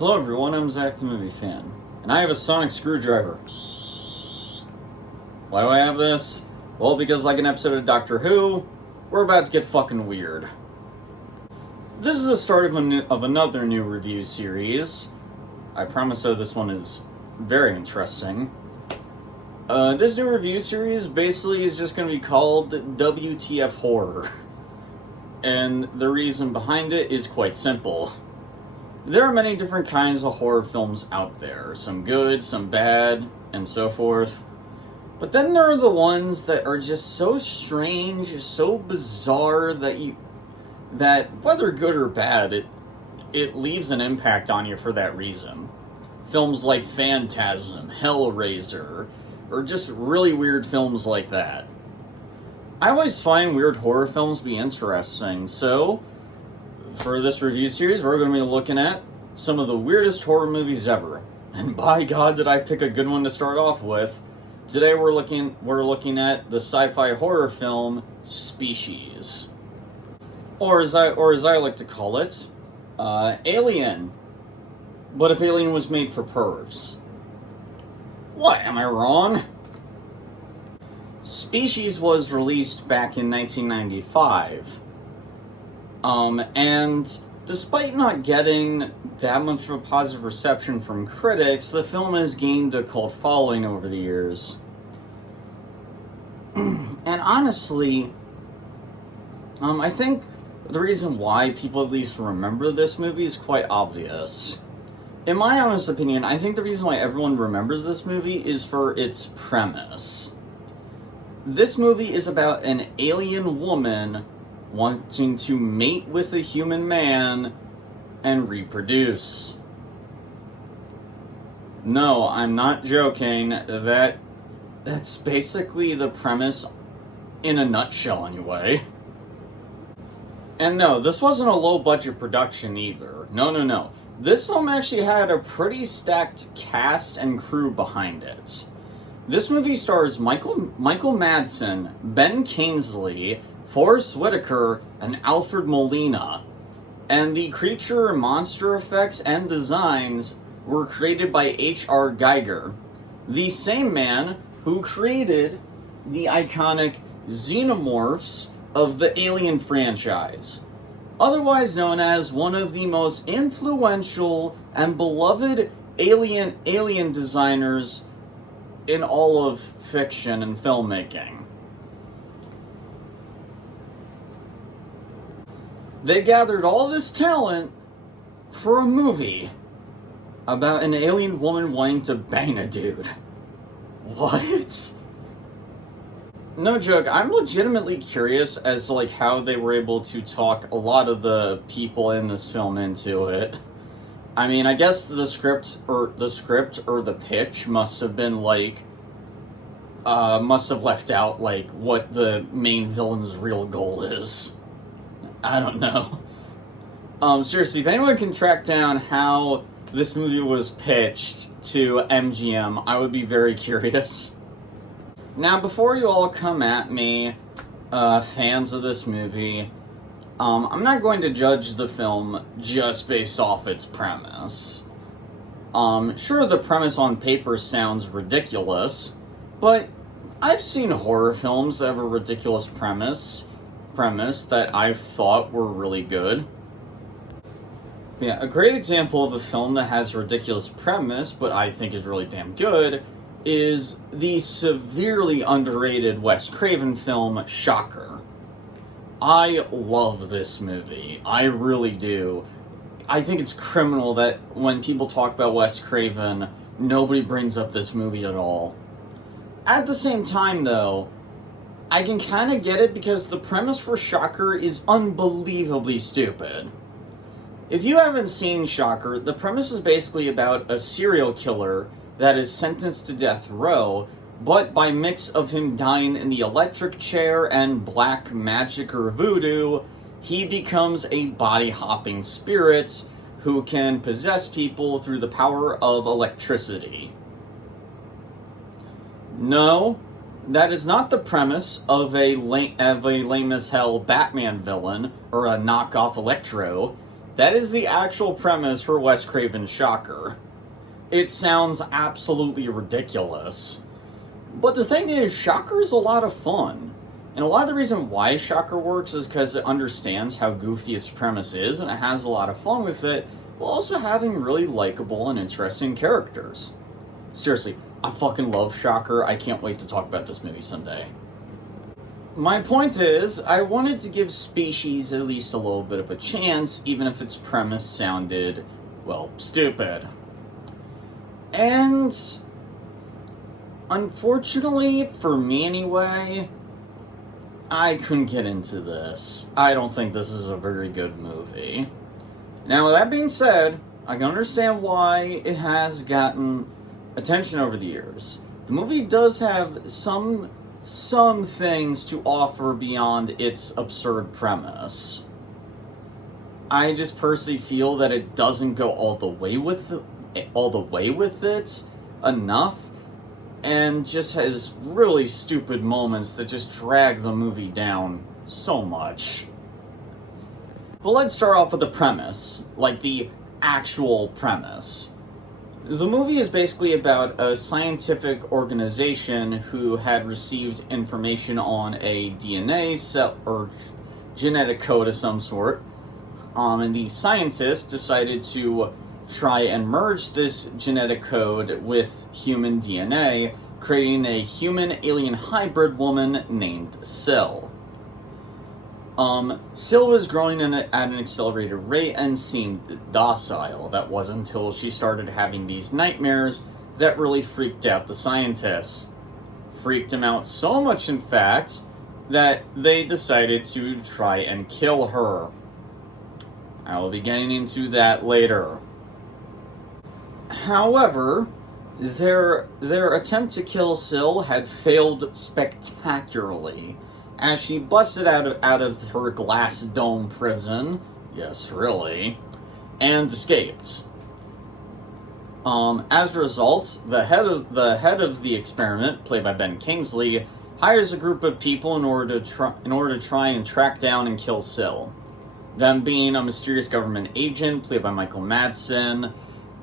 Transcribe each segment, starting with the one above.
Hello everyone, I'm Zach the Movie Fan, and I have a sonic screwdriver. Why do I have this? Well, because like an episode of Doctor Who, we're about to get fucking weird. This is the start of another new review series. I promise that this one is very interesting. This new review series basically is just going to be called WTF Horror. And the reason behind it is quite simple. There are many different kinds of horror films out there. Some good, some bad, and so forth. But then there are the ones that are just so strange, so bizarre that whether good or bad, it leaves an impact on you for that reason. Films like Phantasm, Hellraiser, or just really weird films like that. I always find weird horror films be interesting, so for this review series, we're going to be looking at some of the weirdest horror movies ever. And by God, did I pick a good one to start off with. Today we're looking at the sci-fi horror film Species. Or as I like to call it, Alien. But if Alien was made for pervs. What, am I wrong? Species was released back in 1995. And despite not getting that much of a positive reception from critics, the film has gained a cult following over the years. And honestly, I think the reason why people at least remember this movie is quite obvious. In my honest opinion, I think the reason why everyone remembers this movie is for its premise. This movie is about an alien woman wanting to mate with a human man and reproduce. No, I'm not joking. That's basically the premise in a nutshell anyway. And no, this wasn't a low-budget production either. No. This film actually had a pretty stacked cast and crew behind it. This movie stars Michael Madsen, Ben Kingsley, Forrest Whitaker, and Alfred Molina. And the creature, monster effects, and designs were created by H.R. Geiger, the same man who created the iconic xenomorphs of the Alien franchise, otherwise known as one of the most influential and beloved alien designers in all of fiction and filmmaking. They gathered all this talent for a movie about an alien woman wanting to bang a dude. What? No joke, I'm legitimately curious as to how they were able to talk a lot of the people in this film into it. I mean, I guess the script or the pitch must have been must have left out what the main villain's real goal is. I don't know. Seriously, if anyone can track down how this movie was pitched to MGM, I would be very curious. Now, before you all come at me, fans of this movie, I'm not going to judge the film just based off its premise. Sure, the premise on paper sounds ridiculous, but I've seen horror films that have a ridiculous premise that I've thought were really good. Yeah, a great example of a film that has a ridiculous premise, but I think is really damn good, is the severely underrated Wes Craven film, Shocker. I love this movie. I really do. I think it's criminal that when people talk about Wes Craven, nobody brings up this movie at all. At the same time, though, I can kind of get it because the premise for Shocker is unbelievably stupid. If you haven't seen Shocker, the premise is basically about a serial killer that is sentenced to death row, but by mix of him dying in the electric chair and black magic or voodoo, he becomes a body-hopping spirit who can possess people through the power of electricity. No, that is not the premise of a lame as hell Batman villain or a knockoff Electro. That is the actual premise for Wes Craven's Shocker. It sounds absolutely ridiculous. But the thing is, Shocker is a lot of fun. And a lot of the reason why Shocker works is because it understands how goofy its premise is, and it has a lot of fun with it, while also having really likable and interesting characters. Seriously, I fucking love Shocker. I can't wait to talk about this movie someday. My point is, I wanted to give Species at least a little bit of a chance, even if its premise sounded, well, stupid. And unfortunately, for me anyway, I couldn't get into this. I don't think this is a very good movie. Now, with that being said, I can understand why it has gotten attention over the years. The movie does have some things to offer beyond its absurd premise. I just personally feel that it doesn't go all the way with it enough, and just has really stupid moments that just drag the movie down so much. But let's start off with the premise, like the actual premise. The movie is basically about a scientific organization who had received information on a DNA cell or genetic code of some sort, and the scientists decided to try and merge this genetic code with human DNA, creating a human-alien hybrid woman named Syl. Syl was growing at an accelerated rate and seemed docile. That wasn't until she started having these nightmares that really freaked out the scientists. Freaked them out so much, in fact, that they decided to try and kill her. I will be getting into that later. However, their attempt to kill Syl had failed spectacularly, as she busted out of her glass dome prison, yes, really, and escaped. As a result, the head of the experiment, played by Ben Kingsley, hires a group of people in order to try and track down and kill Syl. Them being a mysterious government agent, played by Michael Madsen,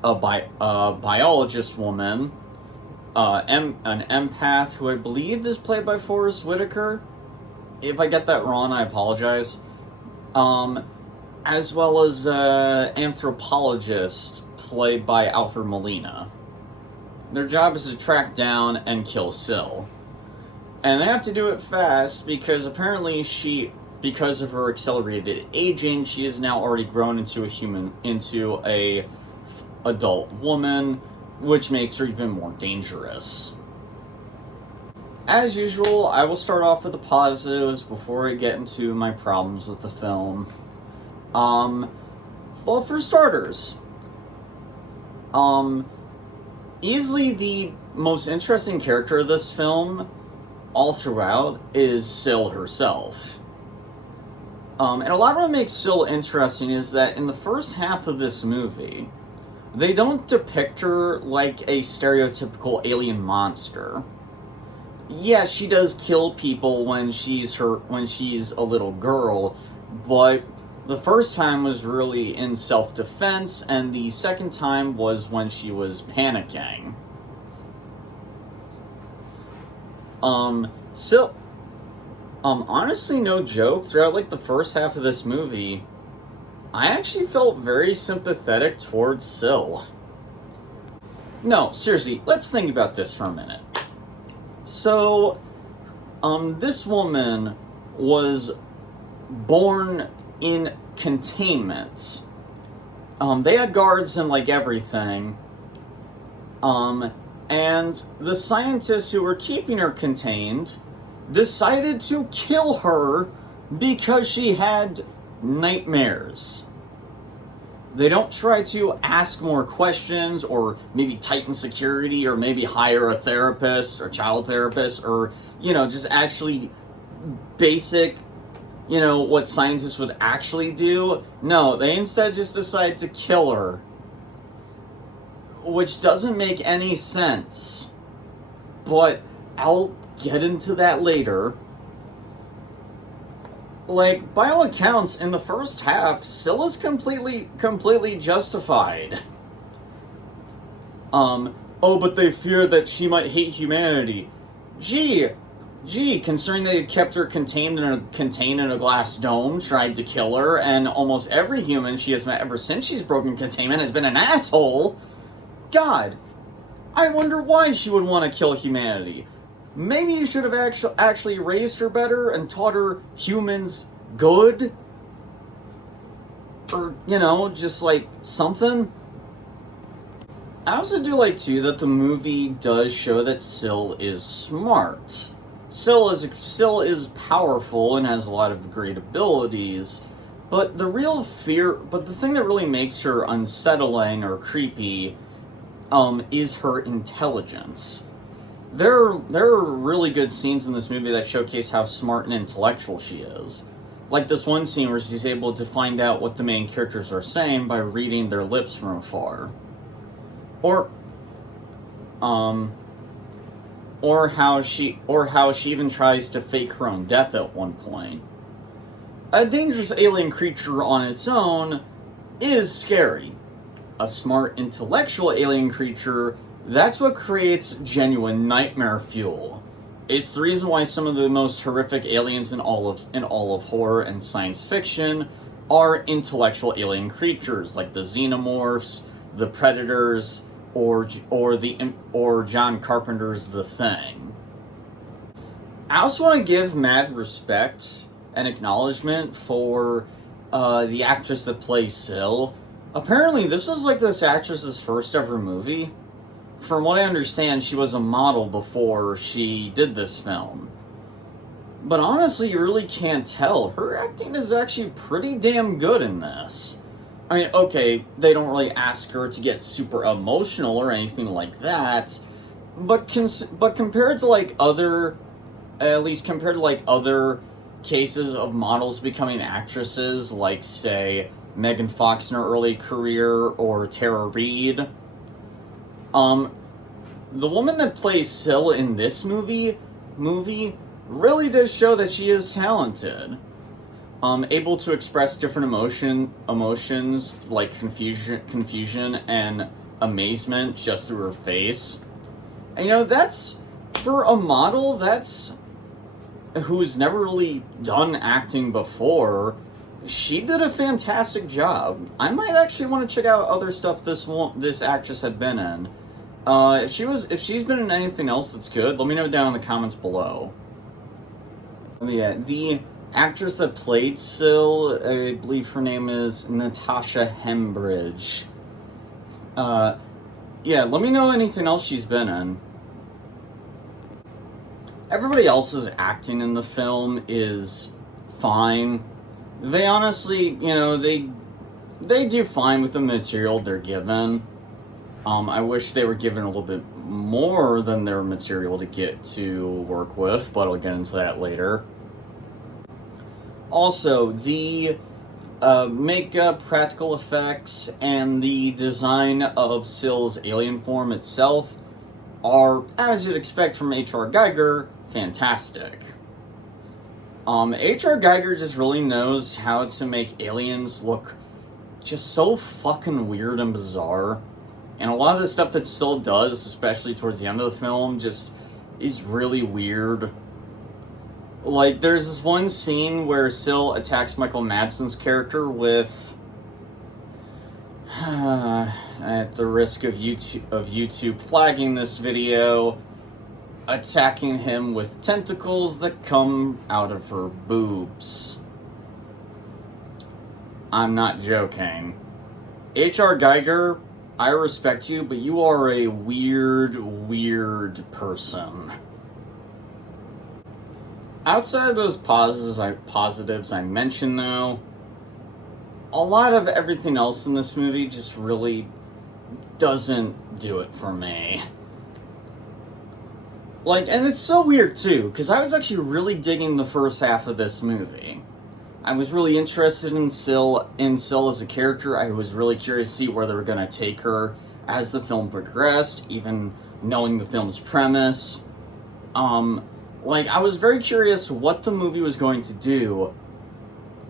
a biologist woman, an empath who I believe is played by Forrest Whitaker. If I get that wrong, I apologize. As well as an anthropologist played by Alfred Molina. Their job is to track down and kill Syl. And they have to do it fast because apparently because of her accelerated aging, she is now already grown into a adult woman, which makes her even more dangerous. As usual, I will start off with the positives before I get into my problems with the film. Well, for starters, easily the most interesting character of this film, all throughout, is Syl herself. And a lot of what makes Syl interesting is that in the first half of this movie, they don't depict her like a stereotypical alien monster. Yeah, she does kill people when she's a little girl, but the first time was really in self-defense, and the second time was when she was panicking. Syl, honestly, no joke, throughout like the first half of this movie, I actually felt very sympathetic towards Syl. No, seriously, let's think about this for a minute. So, this woman was born in containment. They had guards and like everything. And the scientists who were keeping her contained decided to kill her because she had nightmares. They don't try to ask more questions or maybe tighten security or maybe hire a therapist or child therapist or, just actually basic, what scientists would actually do. No, they instead just decide to kill her. Which doesn't make any sense. But I'll get into that later. Like, by all accounts, in the first half, Scylla's completely justified. Oh, but they fear that she might hate humanity. Gee, considering they kept her contained in a glass dome, tried to kill her, and almost every human she has met ever since she's broken containment has been an asshole. God, I wonder why she would want to kill humanity. Maybe you should have actually raised her better and taught her humans good? Or, just like something? I also do like, too, that the movie does show that Syl is smart. Syl is powerful and has a lot of great abilities, but the thing that really makes her unsettling or creepy, is her intelligence. There are really good scenes in this movie that showcase how smart and intellectual she is. Like this one scene where she's able to find out what the main characters are saying by reading their lips from afar. Or how she even tries to fake her own death at one point. A dangerous alien creature on its own is scary. A smart, intellectual alien creature, that's what creates genuine nightmare fuel. It's the reason why some of the most horrific aliens in all of horror and science fiction are intellectual alien creatures, like the xenomorphs, the predators, or John Carpenter's The Thing. I also want to give mad respect and acknowledgement for the actress that plays Syl. Apparently, this was like this actress's first ever movie. From what I understand, she was a model before she did this film. But honestly, you really can't tell. Her acting is actually pretty damn good in this. I mean, okay, they don't really ask her to get super emotional or anything like that, but compared to like other cases of models becoming actresses, like say Megan Fox in her early career or Tara Reid, the woman that plays Syl in this movie really does show that she is talented. Able to express different emotions like confusion and amazement just through her face. And that's, for a model who's never really done acting before, she did a fantastic job. I might actually want to check out other stuff this actress had been in. If she's been in anything else that's good, let me know down in the comments below. Yeah, the actress that played Syl, I believe her name is Natasha Hembridge. Yeah, let me know anything else she's been in. Everybody else's acting in the film is fine. They honestly, they do fine with the material they're given. I wish they were given a little bit more than their material to get to work with, but I'll get into that later. Also, the makeup, practical effects, and the design of Syl's alien form itself are, as you'd expect from H.R. Giger, fantastic. H.R. Giger just really knows how to make aliens look just so fucking weird and bizarre. And a lot of the stuff that Syl does, especially towards the end of the film, just is really weird. Like, there's this one scene where Syl attacks Michael Madsen's character with, at the risk of YouTube flagging this video, attacking him with tentacles that come out of her boobs. I'm not joking. H.R. Giger, I respect you, but you are a weird person. Outside of those positives I mentioned, though, a lot of everything else in this movie just really doesn't do it for me. Like, and it's so weird, too, because I was actually really digging the first half of this movie. I was really interested in Syl as a character. I was really curious to see where they were going to take her as the film progressed, even knowing the film's premise. I was very curious what the movie was going to do,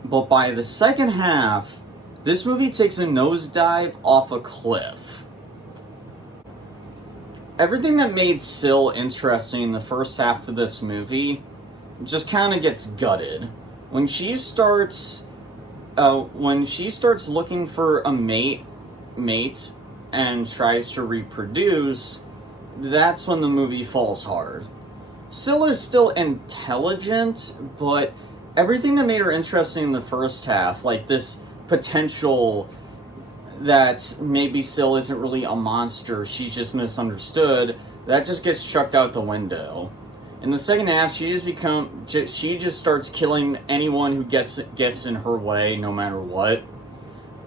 But by the second half, this movie takes a nosedive off a cliff. Everything that made Syl interesting in the first half of this movie just kind of gets gutted. When she starts looking for a mate and tries to reproduce, that's when the movie falls hard. Syl is still intelligent, but everything that made her interesting in the first half, like this potential that maybe Syl isn't really a monster, she's just misunderstood, that just gets chucked out the window. In the second half, she just starts killing anyone who gets in her way, no matter what.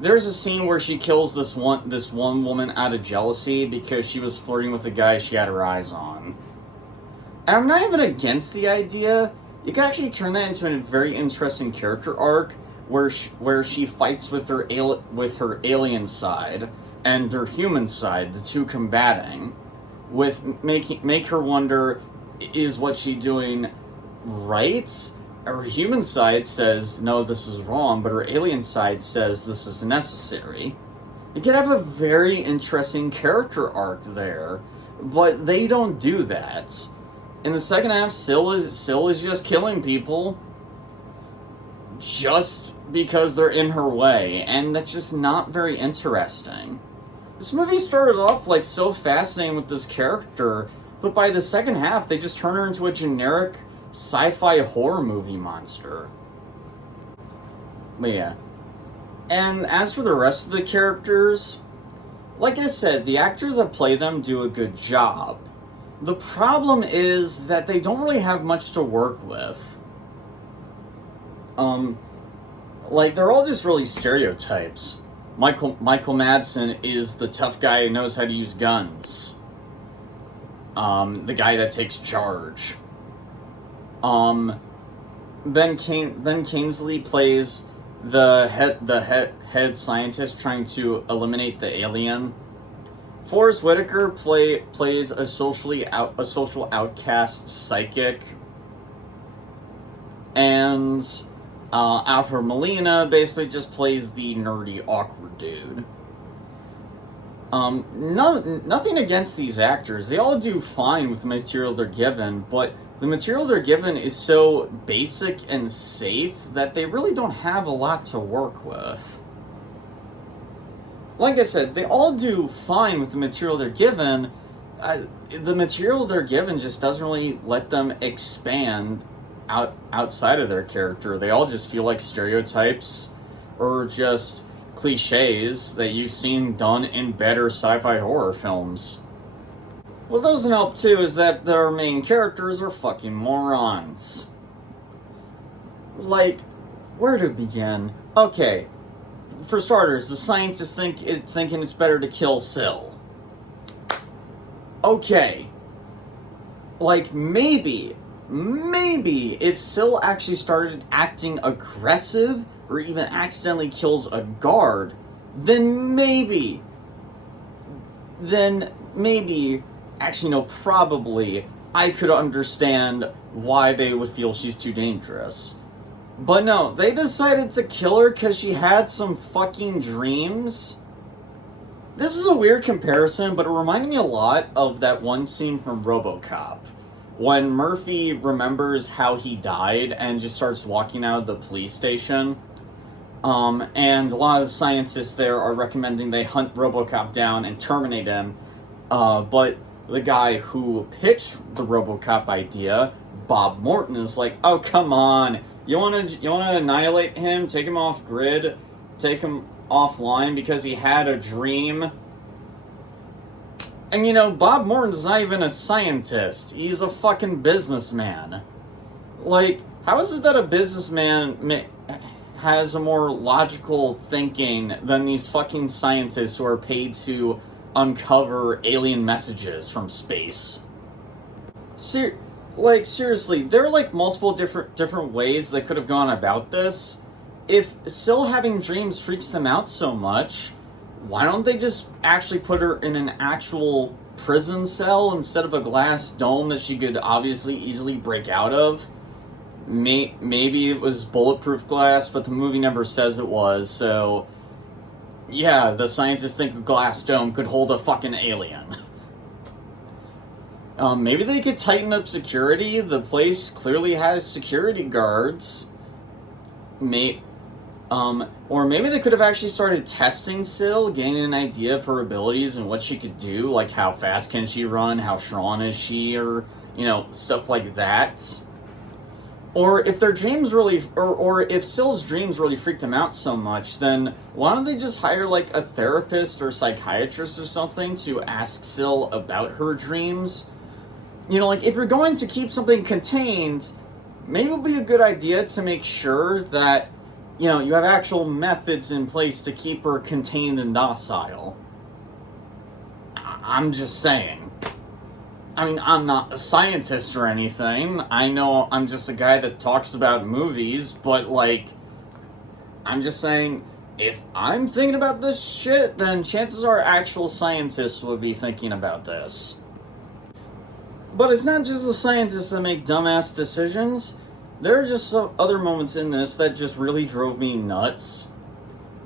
There's a scene where she kills this one woman out of jealousy because she was flirting with a guy she had her eyes on. And I'm not even against the idea. You can actually turn that into a very interesting character arc where she fights with her alien side and her human side, the two combating, with make her wonder, is what she doing right? Her human side says, no, this is wrong, but her alien side says this is necessary. You could have a very interesting character arc there, but they don't do that. In the second half, Syl is just killing people just because they're in her way, and that's just not very interesting. This movie started off like so fascinating with this character, but by the second half, they just turn her into a generic sci-fi horror movie monster. But yeah. And as for the rest of the characters, like I said, the actors that play them do a good job. The problem is that they don't really have much to work with. Like, they're all just really stereotypes. Michael Madsen is the tough guy who knows how to use guns. The guy that takes charge. Ben Kingsley plays the head scientist trying to eliminate the alien. Forrest Whitaker plays a social outcast psychic, and Alfred Molina basically just plays the nerdy, awkward dude. Nothing against these actors. They all do fine with the material they're given, but the material they're given is so basic and safe that they really don't have a lot to work with. Like I said, they all do fine with the material they're given. The material they're given just doesn't really let them expand outside of their character. They all just feel like stereotypes or just cliches that you've seen done in better sci-fi horror films. What doesn't help too is that their main characters are fucking morons. Like, where to begin? Okay, for starters, the scientists thinking it's better to kill Syl. Okay, like maybe if Syl actually started acting aggressive or even accidentally kills a guard, then maybe, actually no, probably, I could understand why they would feel she's too dangerous. But no, they decided to kill her because she had some fucking dreams. This is a weird comparison, but it reminded me a lot of that one scene from RoboCop, when Murphy remembers how he died and just starts walking out of the police station. And a lot of the scientists there are recommending they hunt RoboCop down and terminate him. But the guy who pitched the RoboCop idea, Bob Morton, is like, oh, come on. You wanna annihilate him, take him off grid, take him offline because he had a dream? And you know, Bob Morton's not even a scientist. He's a fucking businessman. Like, how is it that a businessman has a more logical thinking than these fucking scientists who are paid to uncover alien messages from space? Seriously, there are like multiple different ways they could have gone about this. If Syl having dreams freaks them out so much, why don't they just actually put her in an actual prison cell instead of a glass dome that she could obviously easily break out of? maybe it was bulletproof glass, but the movie never says it was, so yeah, the scientists think a glass dome could hold a fucking alien. Maybe they could tighten up security. The place clearly has security guards. Or maybe they could have actually started testing Syl, gaining an idea of her abilities and what she could do, like how fast can she run, how strong is she, or, stuff like that. Or if their dreams really, or if Syl's dreams really freaked them out so much, then why don't they just hire, like, a therapist or psychiatrist or something to ask Syl about her dreams? If you're going to keep something contained, maybe it would be a good idea to make sure that, you have actual methods in place to keep her contained and docile. I'm just saying. I mean, I'm not a scientist or anything. I know I'm just a guy that talks about movies, but, I'm just saying, if I'm thinking about this shit, then chances are actual scientists would be thinking about this. But it's not just the scientists that make dumbass decisions. There are just some other moments in this that just really drove me nuts.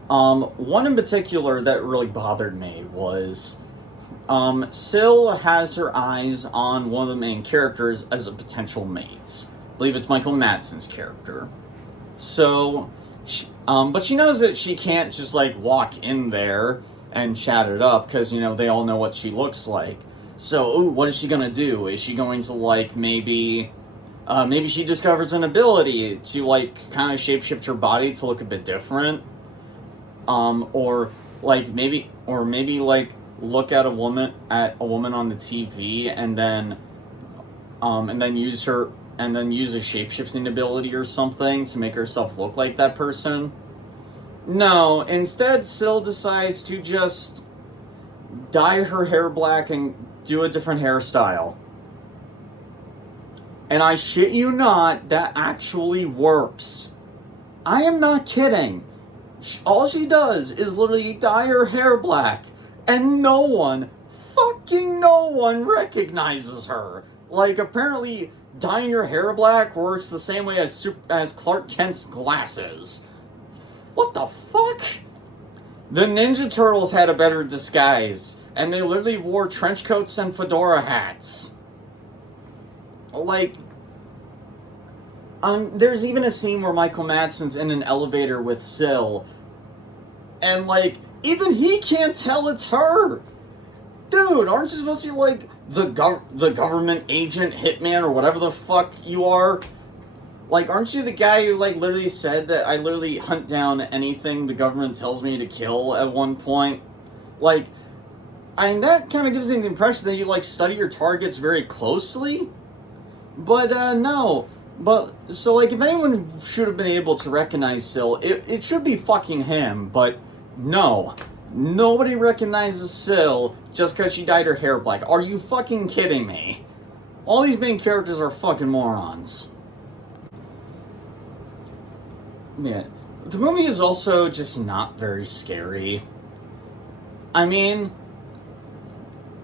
One in particular that really bothered me was, Syl has her eyes on one of the main characters as a potential mate. I believe it's Michael Madsen's character. So, but she knows that she can't just, walk in there and chat it up, because, they all know what she looks like. So, what is she gonna do? Is she going to, maybe she discovers an ability to, kind of shapeshift her body to look a bit different? Or maybe, look at a woman on the TV and then use a shapeshifting ability or something to make herself look like that person? No, instead Syl decides to just dye her hair black and do a different hairstyle. And I shit you not, that actually works. I am not kidding. All she does is literally dye her hair black, and fucking no one recognizes her. Apparently, dyeing your hair black works the same way as Clark Kent's glasses. What the fuck? The Ninja Turtles had a better disguise, and they literally wore trench coats and fedora hats. There's even a scene where Michael Madsen's in an elevator with Syl, and, even he can't tell it's her! Dude, aren't you supposed to be, the government agent, hitman, or whatever the fuck you are? Aren't you the guy who, literally said that I literally hunt down anything the government tells me to kill at one point? That kind of gives me the impression that you, study your targets very closely? But, no. But, so, if anyone should have been able to recognize Syl, it should be fucking him, but no. Nobody recognizes Syl just because she dyed her hair black. Are you fucking kidding me? All these main characters are fucking morons. Yeah. The movie is also just not very scary. I mean,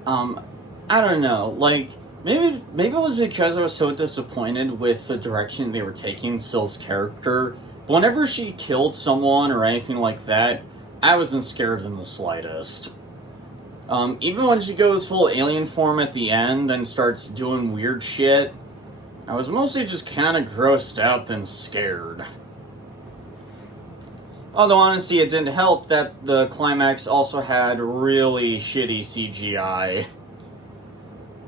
I don't know, maybe it was because I was so disappointed with the direction they were taking Syl's character, but whenever she killed someone or anything like that, I wasn't scared in the slightest. Even when she goes full alien form at the end and starts doing weird shit, I was mostly just kind of grossed out than scared. Although, honestly, it didn't help that the climax also had really shitty CGI.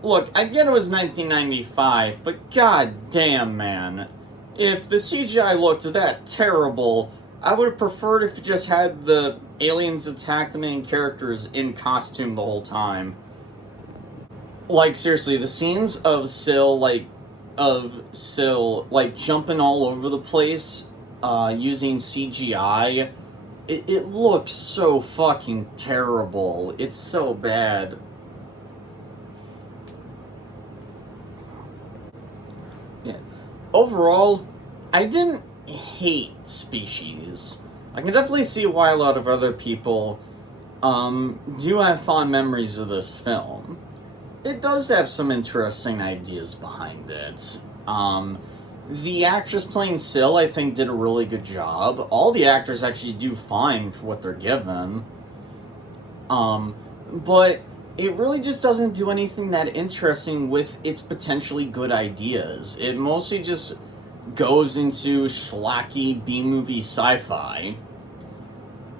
Look, I get it was 1995, but god damn, man. If the CGI looked that terrible, I would have preferred if it just had the aliens attack the main characters in costume the whole time. Seriously, the scenes of Syl, jumping all over the place, using CGI, it looks so fucking terrible. It's so bad. Yeah. Overall, I didn't hate Species. I can definitely see why a lot of other people, do have fond memories of this film. It does have some interesting ideas behind it. The actress playing Syl, I think, did a really good job. All the actors actually do fine for what they're given. But it really just doesn't do anything that interesting with its potentially good ideas. It mostly just goes into schlocky B-movie sci-fi.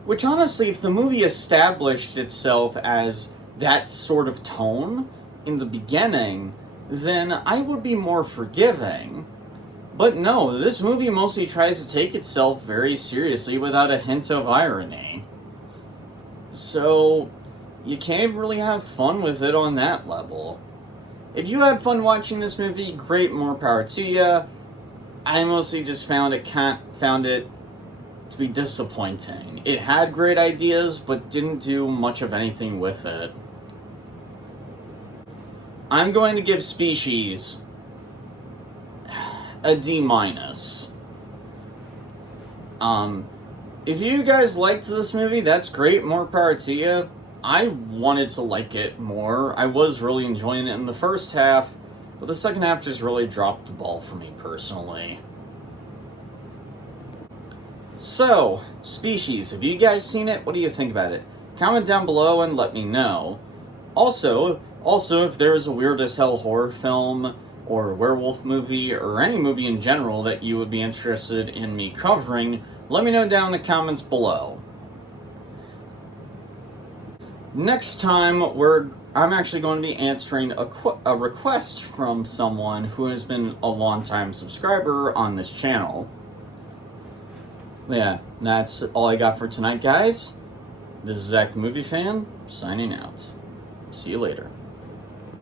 Which, honestly, if the movie established itself as that sort of tone in the beginning, then I would be more forgiving. But no, this movie mostly tries to take itself very seriously without a hint of irony. So, you can't really have fun with it on that level. If you had fun watching this movie, great, more power to you. I mostly just found it to be disappointing. It had great ideas, but didn't do much of anything with it. I'm going to give Species a D-. If you guys liked this movie, that's great, more power to you. I wanted to like it more. I was really enjoying it in the first half, but the second half just really dropped the ball for me personally. So, Species, have you guys seen it? What do you think about it? Comment down below and let me know. Also, if there is a weird as hell horror film or werewolf movie or any movie in general that you would be interested in me covering, let me know down in the comments below. Next time, I'm actually going to be answering a request from someone who has been a long-time subscriber on this channel. Yeah, that's all I got for tonight, guys. This is Zach the Movie Fan, signing out. See you later.